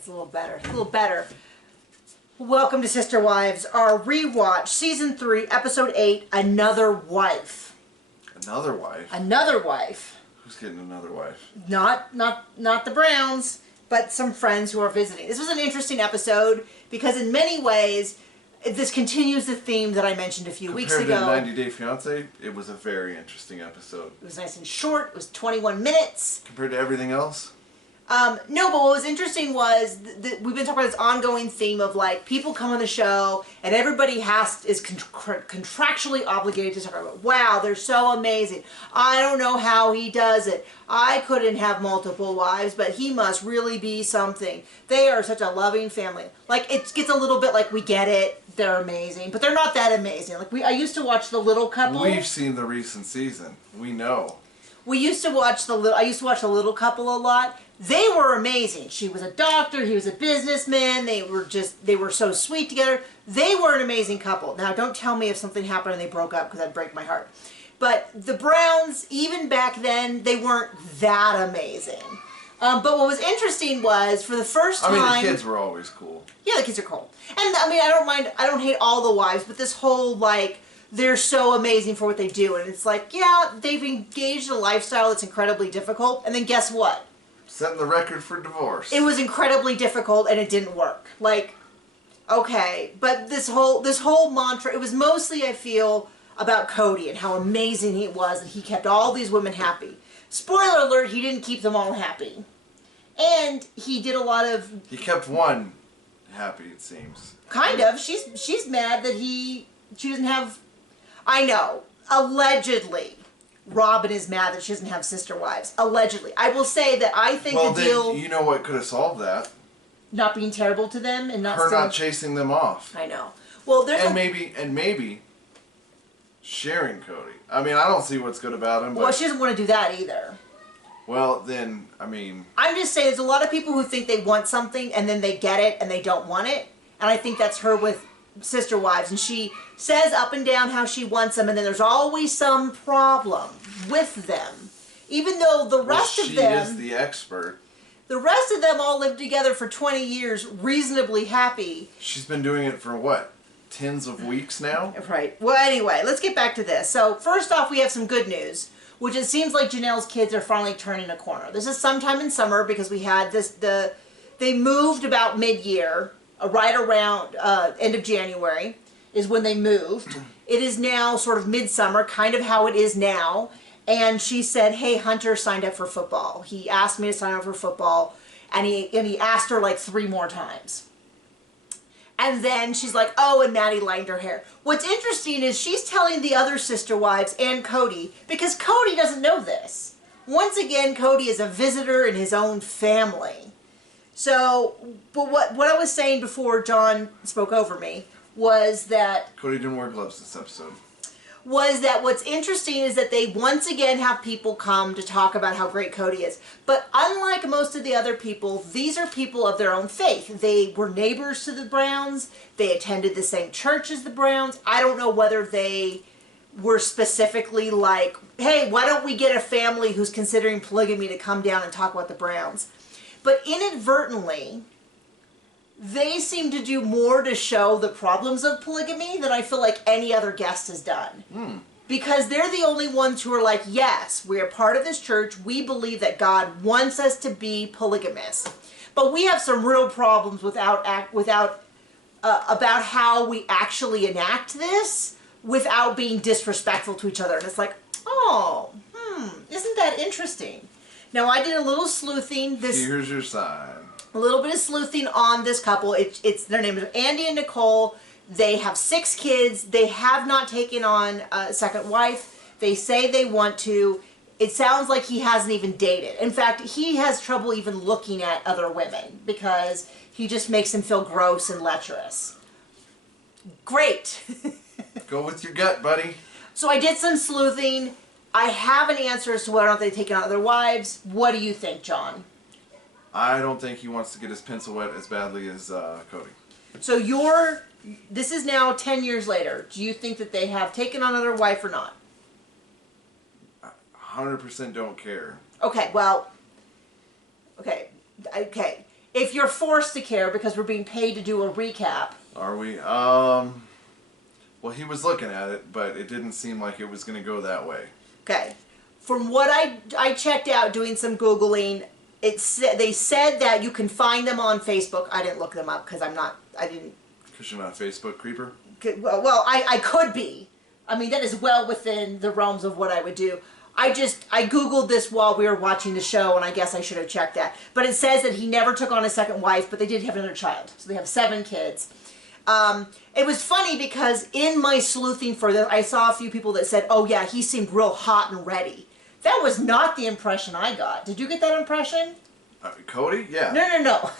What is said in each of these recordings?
That's a little better. It's a little better. Welcome to Sister Wives, our rewatch, Season 3, Episode 8, Another Wife. Another wife? Another wife. Who's getting another wife? Not the Browns, but some friends who are visiting. This was an interesting episode because in many ways, this continues the theme that I mentioned a few weeks ago. Compared to 90 Day Fiancé, it was a very interesting episode. It was nice and short. It was 21 minutes. Compared to everything else? No, but what was interesting was we've been talking about this ongoing theme of like people come on the show and everybody is contractually obligated to talk about, wow, they're so amazing. I don't know how he does it. I couldn't have multiple wives, but he must really be something. They are such a loving family. Like it gets a little bit like we get it. They're amazing, but they're not that amazing. Like I used to watch The Little Couple. We've seen the recent season. We know. I used to watch The Little Couple a lot. They were amazing. She was a doctor, he was a businessman. They were so sweet together. They were an amazing couple. Now, don't tell me if something happened and they broke up because that'd break my heart. But the Browns, even back then, they weren't that amazing. But what was interesting was, for the first time... I mean, the kids were always cool. Yeah, the kids are cool. And, I mean, I don't hate all the wives, but this whole, like, they're so amazing for what they do. And it's like, yeah, they've engaged a lifestyle that's incredibly difficult. And then guess what? Setting the record for divorce. It was incredibly difficult and it didn't work. Like, okay, but this whole mantra, it was mostly, I feel, about Cody and how amazing he was and he kept all these women happy. Spoiler alert, he didn't keep them all happy. And he did a lot of... He kept one happy, it seems. Kind of. She's mad that she doesn't have... I know. Allegedly. Robin is mad that she doesn't have sister wives. Allegedly. I will say that I think the deal... Well, you know what could have solved that? Not being terrible to them and not... Not chasing them off. I know. Well, there's maybe sharing Cody. I mean, I don't see what's good about him, but... Well, she doesn't want to do that either. Well, then, I mean... I'm just saying, there's a lot of people who think they want something and then they get it and they don't want it. And I think that's her with sister wives. And she says up and down how she wants them, and then there's always some problem with them. Even though the rest of them... She is the expert. The rest of them all lived together for 20 years, reasonably happy. She's been doing it for, what, tens of weeks now? Right. Well, anyway, let's get back to this. So, first off, we have some good news, which it seems like Janelle's kids are finally turning a corner. This is sometime in summer because we had they moved about mid-year, right around end of January is when they moved. It is now sort of midsummer, kind of how it is now. And she said, hey, Hunter signed up for football. He asked me to sign up for football, and he asked her like 3 more times. And then she's like, oh, and Maddie lined her hair. What's interesting is she's telling the other sister wives and Cody, because Cody doesn't know this. Once again, Cody is a visitor in his own family. So, but what I was saying before John spoke over me was that... Cody didn't wear gloves this episode. Was that what's interesting is that they once again have people come to talk about how great Cody is. But unlike most of the other people, these are people of their own faith. They were neighbors to the Browns. They attended the same church as the Browns. I don't know whether they were specifically like, hey, why don't we get a family who's considering polygamy to come down and talk about the Browns? But inadvertently, they seem to do more to show the problems of polygamy than I feel like any other guest has done. Because they're the only ones who are like, yes, we're part of this church. We believe that God wants us to be polygamous. But we have some real problems about how we actually enact this without being disrespectful to each other. And it's like, oh, isn't that interesting? Now, I did a little sleuthing. Here's your sign. A little bit of sleuthing on this couple. It's their name is Andy and Nicole. They have 6 kids. They have not taken on a second wife. They say they want to. It sounds like he hasn't even dated. In fact, he has trouble even looking at other women because he just makes them feel gross and lecherous. Great. Go with your gut, buddy. So I did some sleuthing. I have an answer as to whether or not they've taken on other wives. What do you think, John? I don't think he wants to get his pencil wet as badly as Cody. So this is now 10 years later. Do you think that they have taken on another wife or not? 100% don't care. Okay, well, okay. if you're forced to care because we're being paid to do a recap. Are we? Well, he was looking at it, but it didn't seem like it was going to go that way. Okay. From what I checked out doing some Googling, they said that you can find them on Facebook. I didn't look them up because I didn't. Because you're not a Facebook creeper? Well, I could be. I mean, that is well within the realms of what I would do. I Googled this while we were watching the show, and I guess I should have checked that. But it says that he never took on a second wife, but they did have another child. So they have 7 kids. It was funny because in my sleuthing for this, I saw a few people that said, oh yeah, he seemed real hot and ready. That was not the impression I got. Did you get that impression? Cody? Yeah. No.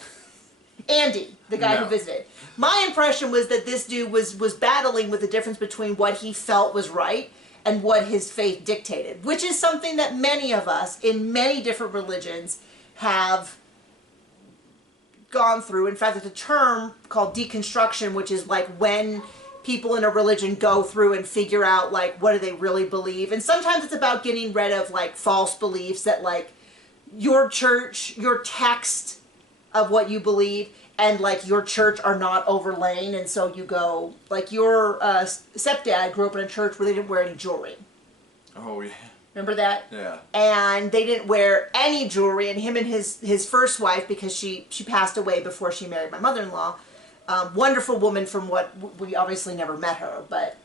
Andy, the guy who visited. My impression was that this dude was battling with the difference between what he felt was right and what his faith dictated, which is something that many of us in many different religions have gone through. In fact, there's a term called deconstruction, which is like when people in a religion go through and figure out like what do they really believe. And sometimes it's about getting rid of like false beliefs that like your church, your text of what you believe and like your church are not overlaying, and so you go like your stepdad grew up in a church where they didn't wear any jewelry. Oh yeah. Remember that? Yeah. And they didn't wear any jewelry, and him and his first wife, because she passed away before she married my mother-in-law, wonderful woman from what we obviously never met her, but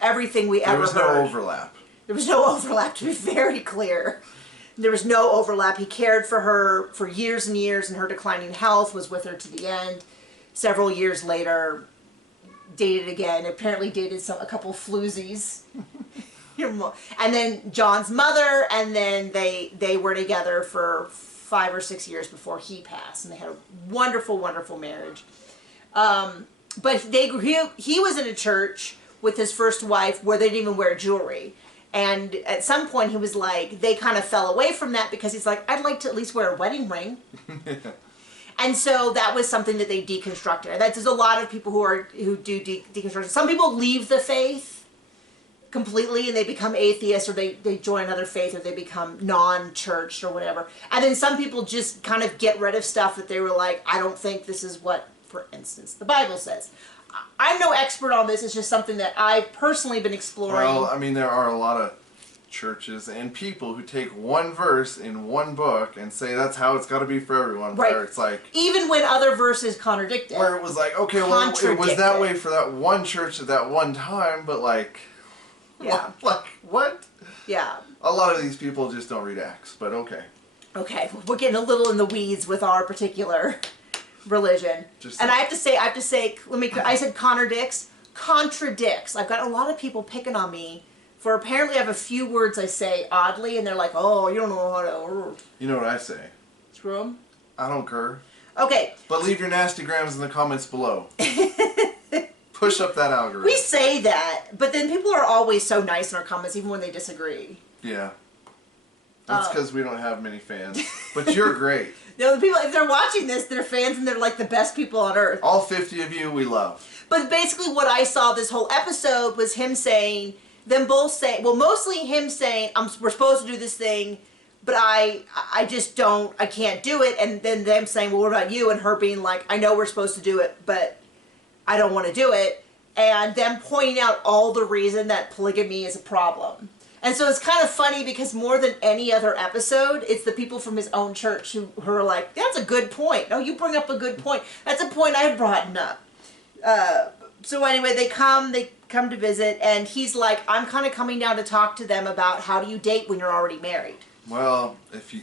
everything we ever heard. There was no overlap. There was no overlap, to be very clear. There was no overlap. He cared for her for years and years, and her declining health was with her to the end. Several years later, dated again. Apparently dated a couple of floozies. And then John's mother, and then they were together for 5 or 6 years before he passed, and they had a wonderful, wonderful marriage. But he was in a church with his first wife where they didn't even wear jewelry. And at some point he was like, they kind of fell away from that because he's like, I'd like to at least wear a wedding ring. And so that was something that they deconstructed. There's a lot of people who do deconstruction. Some people leave the faith completely and they become atheists, or they join another faith, or they become non-churched or whatever. And then some people just kind of get rid of stuff that they were like, I don't think this is what, for instance, the Bible says. I'm no expert on this. It's just something that I've personally been exploring. Well, I mean, there are a lot of churches and people who take one verse in one book and say that's how it's got to be for everyone. Right. Where it's like, even when other verses contradict it. Where it was like, okay, well, it was that way for that one church at that one time, but like, yeah, like what? Yeah. A lot of these people just don't read Acts, but okay. Okay, we're getting a little in the weeds with our particular religion. And I have to say, I said contradicts. I've got a lot of people picking on me for apparently I have a few words I say oddly, and they're like, oh, you don't know how to... You know what I say? Screw 'em? I don't care. Okay. But leave your nasty grams in the comments below. Push up that algorithm. We say that, but then people are always so nice in our comments, even when they disagree. Yeah. That's because we don't have many fans. But you're great. No, the people, if they're watching this, they're fans and they're like the best people on earth. All 50 of you we love. But basically what I saw this whole episode was him saying, them both saying, well, mostly him saying, we're supposed to do this thing, but I just don't, I can't do it. And then them saying, well, what about you? And her being like, I know we're supposed to do it, but I don't want to do it. And them pointing out all the reason that polygamy is a problem. And so it's kind of funny because more than any other episode, it's the people from his own church who are like, that's a good point. No, you bring up a good point. That's a point I brought up. So anyway, they come to visit, and he's like, I'm kind of coming down to talk to them about how do you date when you're already married. Well, if you...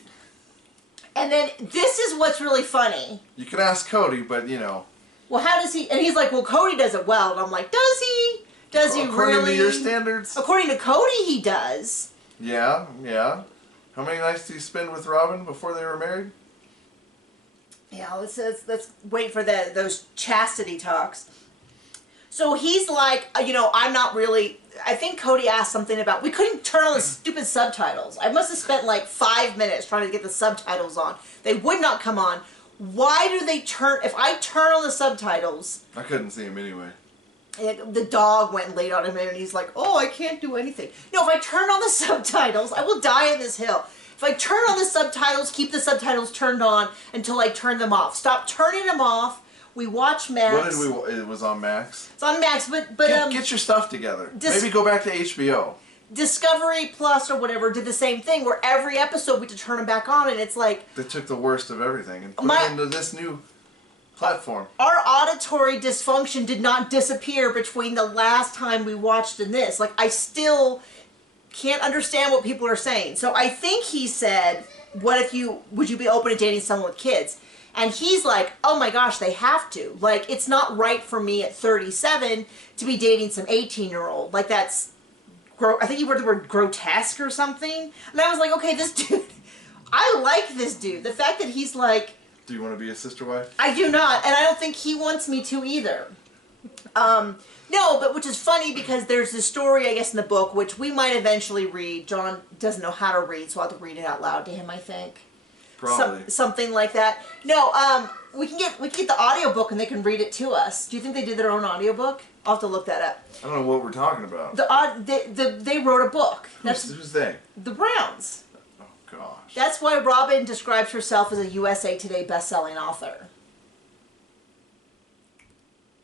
And then this is what's really funny. You can ask Cody, but you know... Well, how does he... And he's like, well, Cody does it well. And I'm like, does he? Does he really? According to your standards? According to Cody, he does. Yeah, yeah. How many nights did you spend with Robin before they were married? Yeah, let's wait for those chastity talks. So he's like, you know, I'm not really... I think Cody asked something about... We couldn't turn on the stupid subtitles. I must have spent like 5 minutes trying to get the subtitles on. They would not come on. Why do they turn... If I turn on the subtitles... I couldn't see him anyway. The dog went and laid on him, and he's like, oh, I can't do anything. No, if I turn on the subtitles, I will die in this hill. Like, turn on the subtitles, keep the subtitles turned on until I turn them off. Stop turning them off. We watch Max. What did we? It was on Max. It's on Max, but get your stuff together. Maybe go back to HBO. Discovery Plus or whatever did the same thing, where every episode we had to turn them back on, and it's like they took the worst of everything and put it into this new platform. Our auditory dysfunction did not disappear between the last time we watched and this. Like, I still can't understand what people are saying. So I think he said, would you be open to dating someone with kids? And he's like, oh my gosh, they have to. Like, it's not right for me at 37 to be dating some 18-year-old. Like, that's, I think he wrote the word grotesque or something. And I was like, okay, this dude, I like this dude. The fact that he's like... Do you want to be a sister wife? I do not, and I don't think he wants me to either. No, but which is funny because there's this story, I guess, in the book, which we might eventually read. John doesn't know how to read, so I'll have to read it out loud to him, I think. Probably. Something like that. No, we can get the audiobook and they can read it to us. Do you think they did their own audiobook? I'll have to look that up. I don't know what we're talking about. They wrote a book. Who's they? The Browns. Oh, gosh. That's why Robin describes herself as a USA Today best-selling author.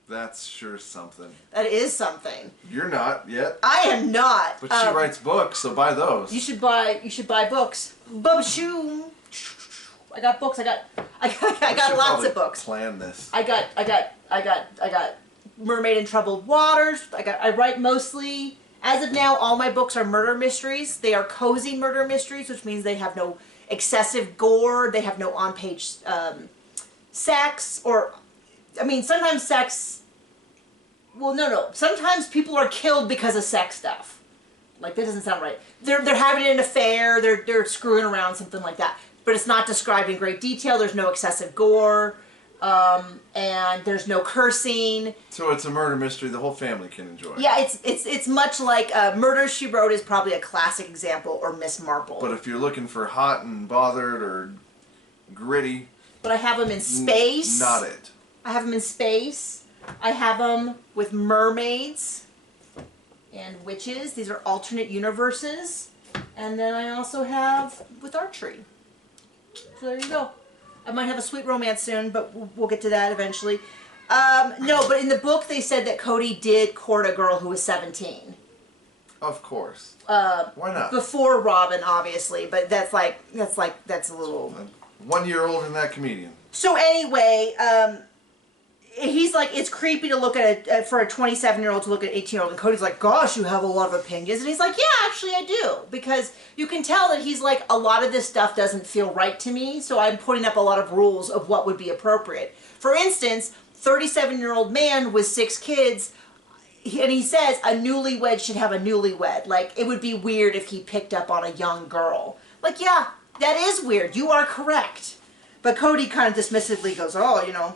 That's sure something. That is something. You're not yet. I am not. But she writes books, so buy those. You should buy books. Bubba-shoo. I got books. I got lots of books. Plan this. I got Mermaid in Troubled Waters. I write mostly, as of now, all my books are murder mysteries. They are cozy murder mysteries, which means they have no excessive gore. They have no on-page sex, or, I mean, sometimes sex, well, no. Sometimes people are killed because of sex stuff. Like, that doesn't sound right. They're having an affair, they're screwing around, something like that. But it's not described in great detail. There's no excessive gore, and there's no cursing. So it's a murder mystery the whole family can enjoy. Yeah, it's much like Murder, She Wrote is probably a classic example, or Miss Marple. But if you're looking for hot and bothered or gritty... But I have them in space. Not it. I have them in space. I have them with mermaids and witches. These are alternate universes. And then I also have with archery. So there you go. I might have a sweet romance soon, but we'll get to that eventually. No, but in the book they said that Cody did court a girl who was 17. Of course. Why not? Before Robin, obviously, but that's a little... 1 year older than that comedian. So anyway, he's like, it's creepy to look at for a 27-year-old to look at an 18-year-old, and Cody's like, gosh, you have a lot of opinions, and he's like, yeah, actually I do, because you can tell that he's like, a lot of this stuff doesn't feel right to me, so I'm putting up a lot of rules of what would be appropriate. For instance, 37-year-old man with 6 kids, and he says a newlywed should have a newlywed. Like, it would be weird if he picked up on a young girl. Like, yeah, that is weird. You are correct. But Cody kind of dismissively goes, oh, you know.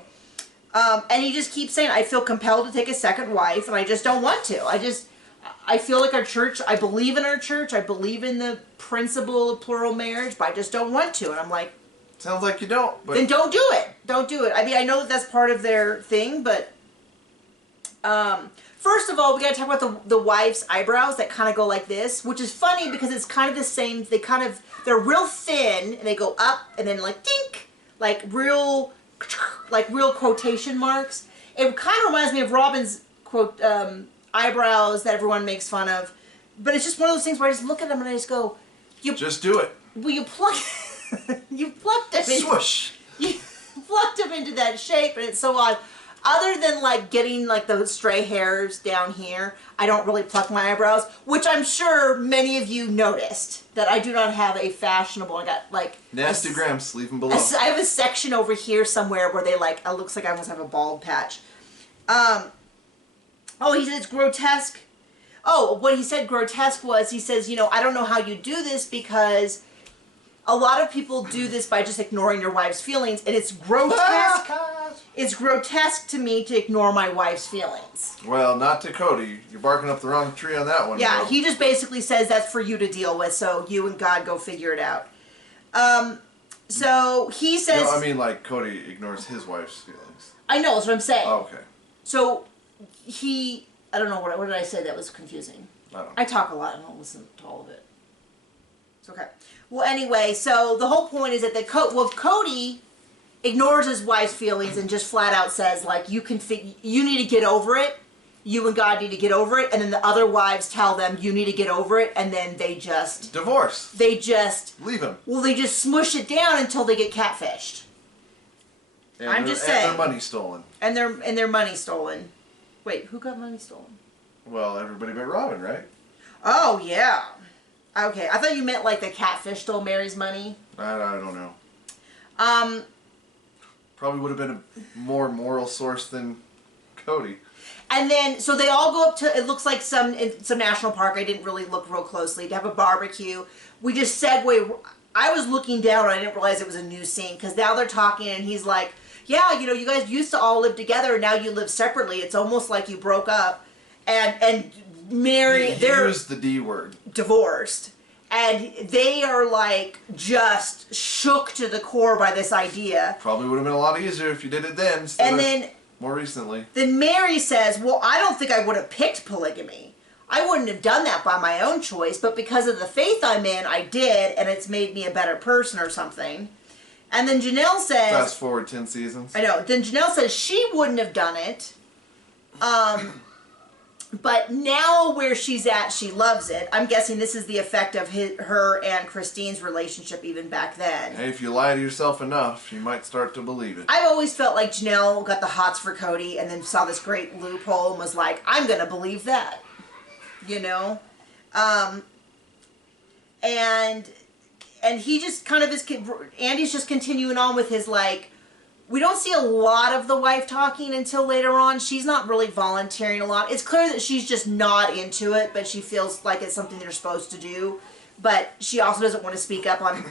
And he just keeps saying, I feel compelled to take a second wife, and I just don't want to. I feel like our church, I believe in our church, I believe in the principle of plural marriage, but I just don't want to. And I'm like... Sounds like you don't. But... Then don't do it. Don't do it. I mean, I know that that's part of their thing, but... First of all, we got to talk about the wife's eyebrows that kind of go like this, which is funny because it's kind of the same. They're real thin, and they go up, and then like dink, like real quotation marks. It kind of reminds me of Robin's quote eyebrows that everyone makes fun of, but it's just one of those things where I just look at them and I just go, "You just do it." Well, you pluck, you plucked them. Swoosh. You plucked them into that shape, and it's so odd. Other than like getting like those stray hairs down here, I don't really pluck my eyebrows, which I'm sure many of you noticed that I do not have a fashionable. I got like Nastygrams, leave them below. I have a section over here somewhere where they like, it looks like I almost have a bald patch. Oh, he said it's grotesque. Oh, what he said grotesque was, he says, you know, I don't know how you do this because a lot of people do this by just ignoring your wife's feelings, and it's grotesque. It's grotesque to me to ignore my wife's feelings. Well, not to Cody. You're barking up the wrong tree on that one. Yeah, bro. He just basically says that's for you to deal with, so you and God go figure it out. So he says... No, I mean like Cody ignores his wife's feelings. I know, that's what I'm saying. Oh, okay. So he... I don't know, what did I say that was confusing? I don't know. I talk a lot, I don't listen to all of it. It's okay. Well, anyway, so the whole point is that Cody ignores his wife's feelings and just flat out says, like, you need to get over it. You and God need to get over it. And then the other wives tell them, you need to get over it. And then they just... Divorce. They just... Leave him. Well, they just smush it down until they get catfished. And I'm just saying. And their money stolen. And their money stolen. Wait, who got money stolen? Well, everybody but Robin, right? Oh, yeah. Okay, I thought you meant like the catfish stole Mary's money. I don't know. Probably would have been a more moral source than Cody. And then, so they all go up to, it looks like some national park. I didn't really look real closely, to have a barbecue. We just segue. I was looking down and I didn't realize it was a new scene, because now they're talking and he's like, yeah, you know, you guys used to all live together and now you live separately. It's almost like you broke up. And Mary, they're used the D word. Divorced. And they are like just shook to the core by this idea. Probably would have been a lot easier if you did it then. And then more recently. Then Mary says, well, I don't think I would have picked polygamy. I wouldn't have done that by my own choice, but because of the faith I'm in, I did, and it's made me a better person or something. And then Janelle says... Fast forward 10 seasons. I know. Then Janelle says she wouldn't have done it. But now where she's at, she loves it. I'm guessing this is the effect of her and Christine's relationship even back then. Hey, if you lie to yourself enough, you might start to believe it. I've always felt like Janelle got the hots for Cody and then saw this great loophole and was like, I'm going to believe that. You know? And he just kind of is... Andy's just continuing on with his, like... We don't see a lot of the wife talking until later on. She's not really volunteering a lot. It's clear that she's just not into it, but she feels like it's something they're supposed to do. But she also doesn't want to speak up on...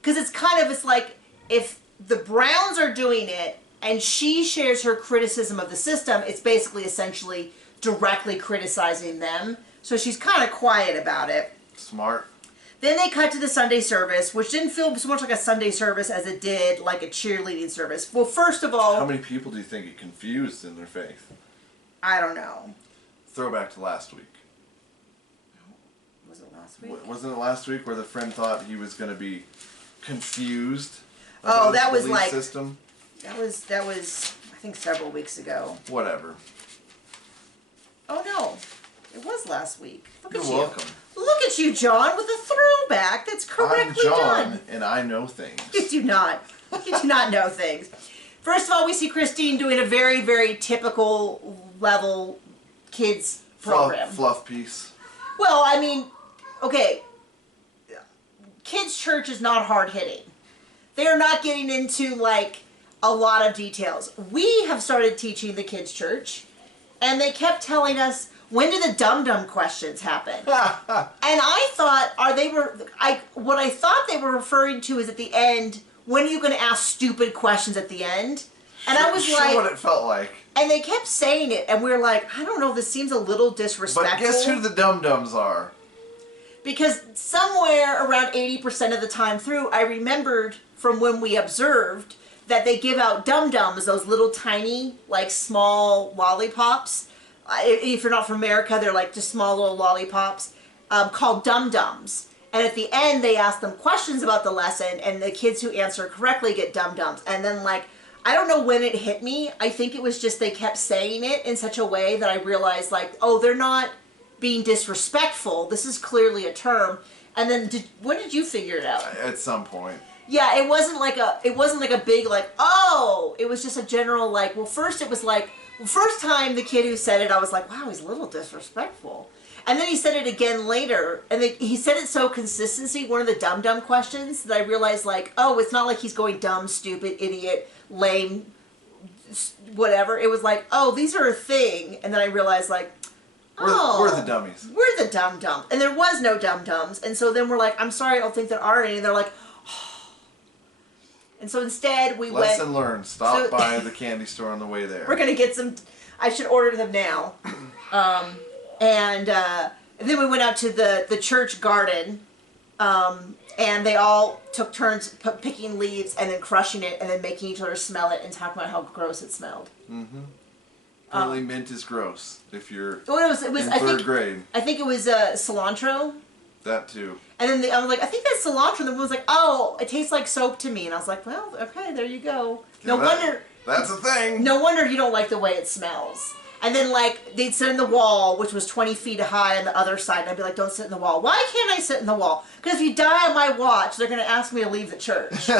Because it's like, if the Browns are doing it, and she shares her criticism of the system, it's basically essentially directly criticizing them. So she's kind of quiet about it. Smart. Then they cut to the Sunday service, which didn't feel so much like a Sunday service as it did like a cheerleading service. Well, first of all... How many people do you think it confused in their faith? I don't know. Throwback to last week. Was it last week? Wasn't it last week where the friend thought he was going to be confused? Oh, that was like... System? That was, I think, several weeks ago. Whatever. Oh, no. It was last week. Look at you. You're welcome. Look at you, John, with a throwback that's correctly I'm John, done. and I know things. You do not. You do not know things. First of all, we see Christine doing a very, very typical level kids program. Fluff piece. Well, I mean, okay. Kids' church is not hard-hitting. They are not getting into, like, a lot of details. We have started teaching the kids' church, and they kept telling us, when do the dum-dum questions happen? And I thought, what I thought they were referring to is at the end, when are you going to ask stupid questions at the end? And I was like... what it felt like. And they kept saying it, and we were like, I don't know, this seems a little disrespectful. But guess who the dum-dums are? Because somewhere around 80% of the time through, I remembered from when we observed that they give out dum-dums, those little tiny, like, small lollipops. If you're not from America, they're like just small little lollipops called dum-dums. And at the end, they ask them questions about the lesson, and the kids who answer correctly get dum-dums. And then, like, I don't know when it hit me. I think it was just they kept saying it in such a way that I realized, like, oh, they're not being disrespectful. This is clearly a term. And then, when did you figure it out? At some point. Yeah, it wasn't like a big, like, oh! It was just a general, like, well, first it was like, first time the kid who said it, I was like, wow, he's a little disrespectful. And then he said it again later, and he said it so consistency, one of the dumb questions, that I realized, like, oh, it's not like he's going dumb, stupid, idiot, lame, whatever. It was like, oh, these are a thing. And then I realized, like, we're the dummies. We're the dum-dum. And there was no dum-dums. And so then we're like, I'm sorry, I don't think there are any. And they're like, and so instead we went... Lesson learned. Stop by the candy store on the way there. We're going to get some... I should order them now. And then we went out to the church garden. And they all took turns picking leaves and then crushing it and then making each other smell it and talking about how gross it smelled. Mm-hmm. Apparently mint is gross if you're it was in third grade. I think it was cilantro. That too. And then I was like, I think that's cilantro. And the woman was like, oh, it tastes like soap to me. And I was like, well, okay, there you go. No wonder. That's a thing. No wonder you don't like the way it smells. And then, like, they'd sit in the wall, which was 20 feet high on the other side. And I'd be like, don't sit in the wall. Why can't I sit in the wall? Because if you die on my watch, they're going to ask me to leave the church.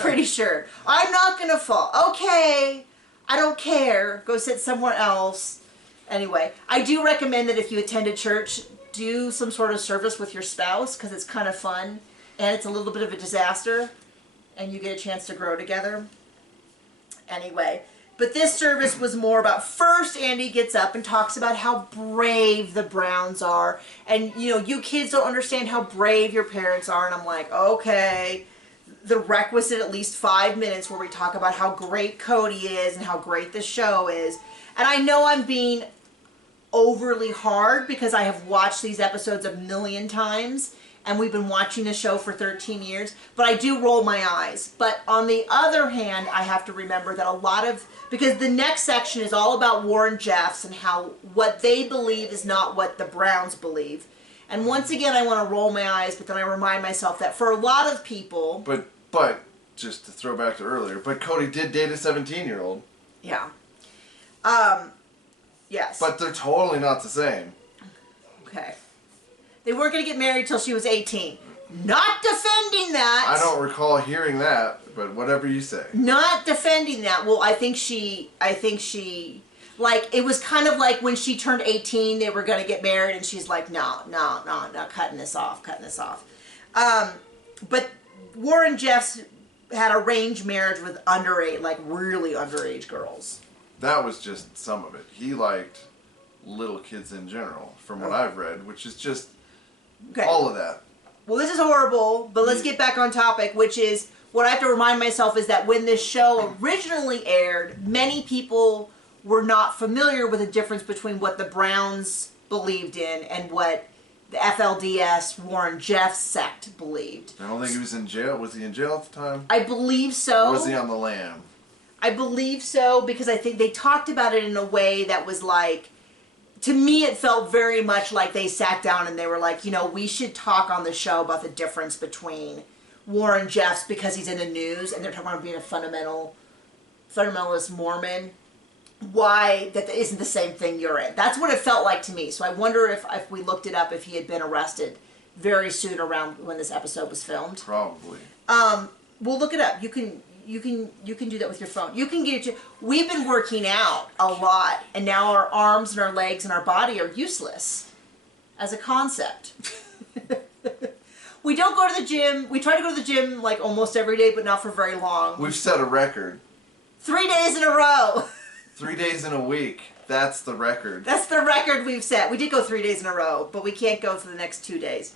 Pretty sure. I'm not going to fall. Okay. I don't care. Go sit somewhere else. Anyway, I do recommend that if you attend a church, do some sort of service with your spouse, because it's kind of fun. And it's a little bit of a disaster. And you get a chance to grow together. Anyway. But this service was more about, first Andy gets up and talks about how brave the Browns are. And, you know, you kids don't understand how brave your parents are. And I'm like, okay. The requisite at least 5 minutes where we talk about how great Cody is and how great the show is. And I know I'm being overly hard because I have watched these episodes a million times. And we've been watching the show for 13 years, but I do roll my eyes. But on the other hand, I have to remember that a lot of, because the next section is all about Warren Jeffs and how what they believe is not what the Browns believe. And once again, I want to roll my eyes, but then I remind myself that for a lot of people... But just to throw back to earlier, but Cody did date a 17-year-old. Yeah. Yes. But they're totally not the same. Okay. They weren't going to get married till she was 18. Not defending that. I don't recall hearing that, but whatever you say. Not defending that. Well, I think she, like, it was kind of like when she turned 18, they were going to get married, and she's like, no, cutting this off. But Warren Jeffs had arranged marriage with underage, like really underage girls. That was just some of it. He liked little kids in general, from what I've read, which is just all of that. Well, this is horrible, but let's get back on topic, which is what I have to remind myself is that when this show originally aired, many people were not familiar with the difference between what the Browns believed in and what the FLDS Warren Jeffs sect believed. I don't think he was in jail. Was he in jail at the time? I believe so. Or was he on the lam? I believe so, because I think they talked about it in a way that was like, to me it felt very much like they sat down and they were like, you know, we should talk on the show about the difference between Warren Jeffs because he's in the news and they're talking about being a fundamentalist Mormon. Why that isn't the same thing you're in. That's what it felt like to me. So I wonder if we looked it up, if he had been arrested very soon around when this episode was filmed. Probably. We'll look it up. You can do that with your phone. You can get it. We've been working out a lot, and now our arms and our legs and our body are useless as a concept. We don't go to the gym. We try to go to the gym like almost every day, but not for very long. We've set a record. 3 days in a row. 3 days in a week. That's the record. That's the record we've set. We did go 3 days in a row, but we can't go for the next 2 days.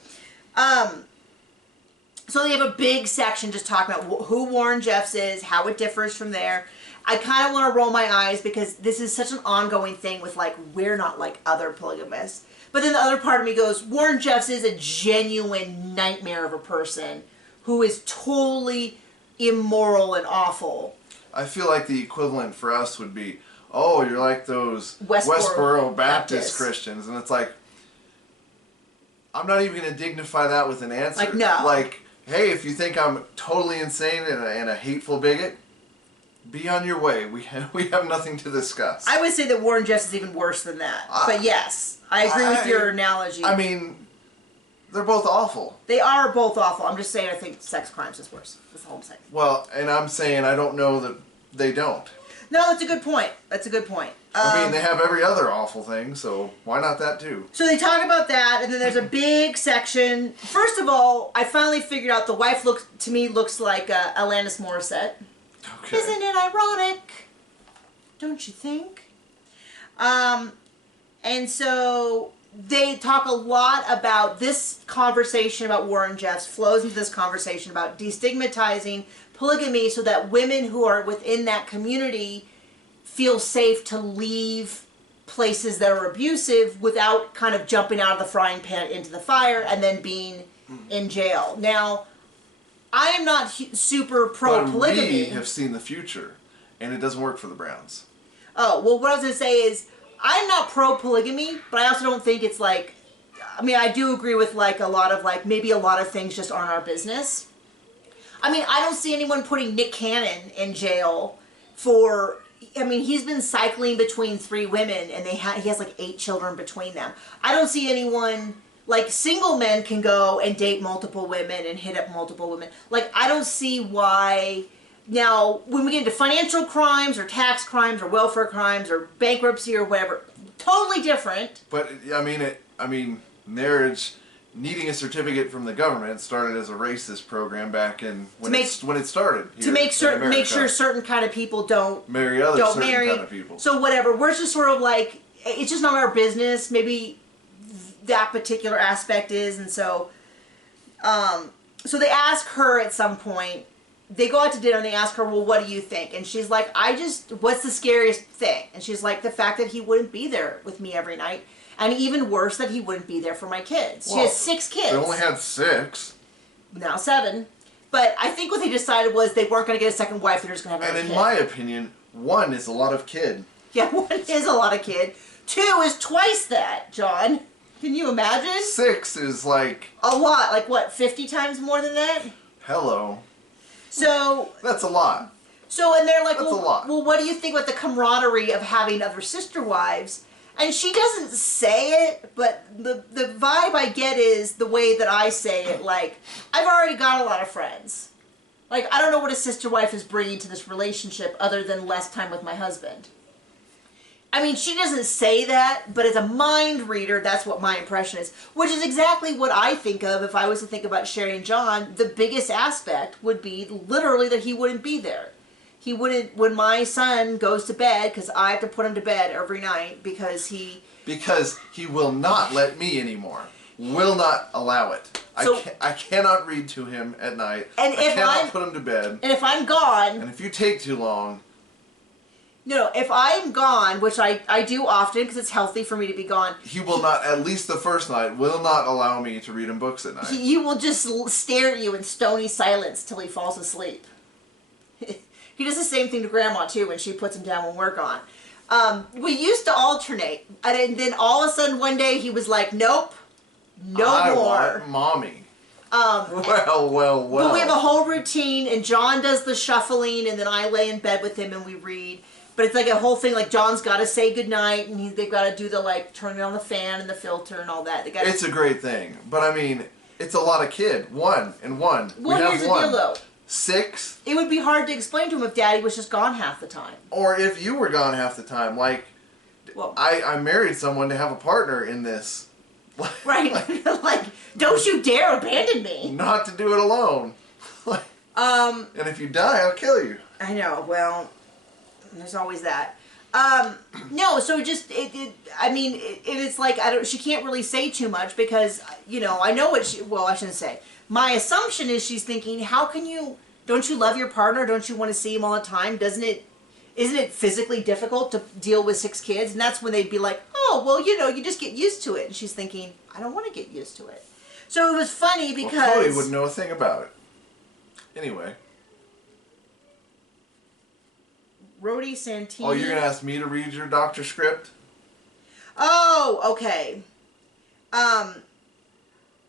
So they have a big section just talking about who Warren Jeffs is, how it differs from there. I kind of want to roll my eyes because this is such an ongoing thing with like, we're not like other polygamists. But then the other part of me goes, Warren Jeffs is a genuine nightmare of a person who is totally immoral and awful. I feel like the equivalent for us would be, oh, you're like those Westboro Baptist Christians. And it's like, I'm not even going to dignify that with an answer. Like, no. Like, hey, if you think I'm totally insane and a hateful bigot, be on your way. We have nothing to discuss. I would say that Warren Jeffs is even worse than that. But yes, I agree with your analogy. I mean, they're both awful. They are both awful. I'm just saying I think sex crimes is worse. That's all I'm saying. Well, and I'm saying I don't know that they don't. No, that's a good point. That's a good point. I mean, they have every other awful thing, so why not that too? So they talk about that, and then there's a big section. First of all, I finally figured out the wife looks like Alanis Morissette. Okay. Isn't it ironic? Don't you think? And so they talk a lot about this conversation about Warren Jeffs flows into this conversation about destigmatizing polygamy so that women who are within that community feel safe to leave places that are abusive without kind of jumping out of the frying pan into the fire and then being in jail. Now, I am not super pro-polygamy. But we have seen the future, and it doesn't work for the Browns. Oh, well, what I was going to say is, I'm not pro-polygamy, but I also don't think it's like, I mean, I do agree with like a lot of like, maybe a lot of things just aren't our business. I mean, I don't see anyone putting Nick Cannon in jail for, I mean, he's been cycling between 3 women and he has like 8 children between them. I don't see anyone, like single men can go and date multiple women and hit up multiple women. Like, I don't see why. Now, when we get into financial crimes or tax crimes or welfare crimes or bankruptcy or whatever, totally different. But I mean, marriage needing a certificate from the government started as a racist program back in when it started. Here to make sure certain kind of people don't marry kind of people. So whatever, we're just sort of like, it's just not our business. Maybe that particular aspect is, and so so they ask her at some point. They go out to dinner and they ask her, well, what do you think? And she's like, what's the scariest thing? And she's like, the fact that he wouldn't be there with me every night. And even worse, that he wouldn't be there for my kids. Well, she has 6 kids. They only had 6. Now 7. But I think what they decided was they weren't going to get a second wife. They're just going to have another kid. And in my opinion, 1 is a lot of kid. Yeah, 1 is a lot of kid. 2 is twice that, John. Can you imagine? 6 is like... a lot. Like what, 50 times more than that? Hello. So... that's a lot. So, and they're like, that's a lot. Well, what do you think about the camaraderie of having other sister wives? And she doesn't say it, but the vibe I get is the way that I say it, like, I've already got a lot of friends. Like, I don't know what a sister wife is bringing to this relationship other than less time with my husband. I mean, she doesn't say that, but as a mind reader, that's what my impression is. Which is exactly what I think of if I was to think about Sherry and John. The biggest aspect would be literally that he wouldn't be there. He wouldn't, when my son goes to bed, because I have to put him to bed every night because he will not let me anymore. Will not allow it. So, I cannot read to him at night. And I cannot put him to bed. And if I'm gone... and if you take too long... No, if I'm gone, which I do often because it's healthy for me to be gone. He will not, at least the first night, will not allow me to read him books at night. He will just stare at you in stony silence till he falls asleep. He does the same thing to Grandma, too, when she puts him down when we're gone. We used to alternate. And then all of a sudden one day he was like, nope, no more. I want Mommy. Well. But we have a whole routine, and John does the shuffling, and then I lay in bed with him and we read. But it's like a whole thing, like John's got to say goodnight, and they've got to do the, like, turning on the fan and the filter and all that. It's a great thing. But, I mean, it's a lot of kid. 1 and 1. Well, here's the deal, though. 6. It would be hard to explain to him if Daddy was just gone half the time. Or if you were gone half the time. Like, well, I married someone to have a partner in this. Right. Like, don't you dare abandon me. Not to do it alone. And if you die, I'll kill you. I know. Well, there's always that. No, so just, it's like, she can't really say too much because, you know, I know what I shouldn't say. My assumption is she's thinking, don't you love your partner? Don't you want to see him all the time? Isn't it physically difficult to deal with 6 kids? And that's when they'd be like, oh, well, you know, you just get used to it. And she's thinking, I don't want to get used to it. So it was funny because... well, Cody wouldn't know a thing about it. Anyway. Rhodey Santini. Oh, you're going to ask me to read your doctor script? Oh, okay.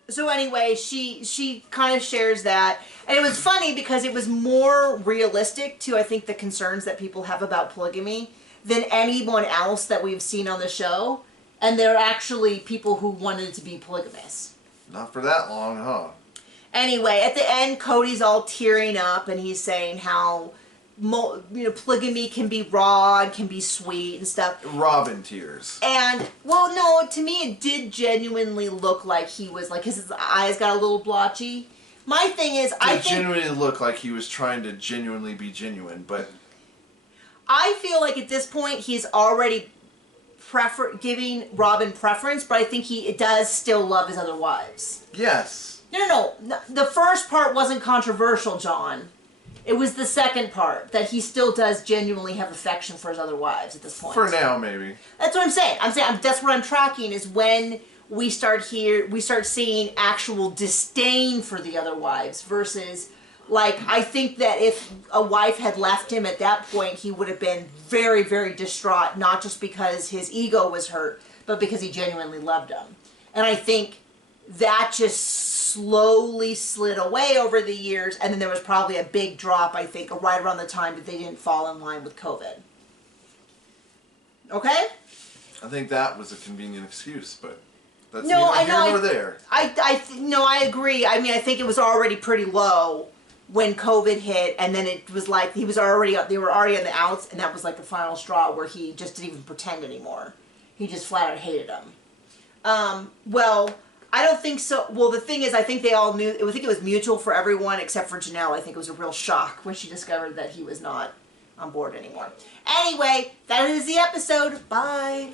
So anyway, she kind of shares that. And it was funny because it was more realistic to, I think, the concerns that people have about polygamy than anyone else that we've seen on the show. And they're actually people who wanted to be polygamous. Not for that long, huh? Anyway, at the end, Cody's all tearing up and he's saying how, polygamy can be raw and can be sweet and stuff. Robin tears. And, well, no, to me it did genuinely look like he was, like, his eyes got a little blotchy. My thing is, I think... it genuinely looked like he was trying to genuinely be genuine, but... I feel like at this point he's already giving Robin preference, but I think he does still love his other wives. Yes. No. The first part wasn't controversial, John. It was the second part, that he still does genuinely have affection for his other wives at this point. For now, maybe. That's what I'm saying. That's what I'm tracking, is when we start seeing actual disdain for the other wives versus, like, I think that if a wife had left him at that point, he would have been very, very distraught, not just because his ego was hurt, but because he genuinely loved them. And I think that just slowly slid away over the years, and then there was probably a big drop, I think, right around the time that they didn't fall in line with COVID. Okay? I think that was a convenient excuse, but that's No, neither here nor there. No, I agree. I mean, I think it was already pretty low when COVID hit, and then it was like they were already on the outs, and that was like the final straw where he just didn't even pretend anymore. He just flat out hated him. Well, I don't think so. Well, the thing is, I think they all knew. I think it was mutual for everyone except for Janelle. I think it was a real shock when she discovered that he was not on board anymore. Anyway, that is the episode. Bye.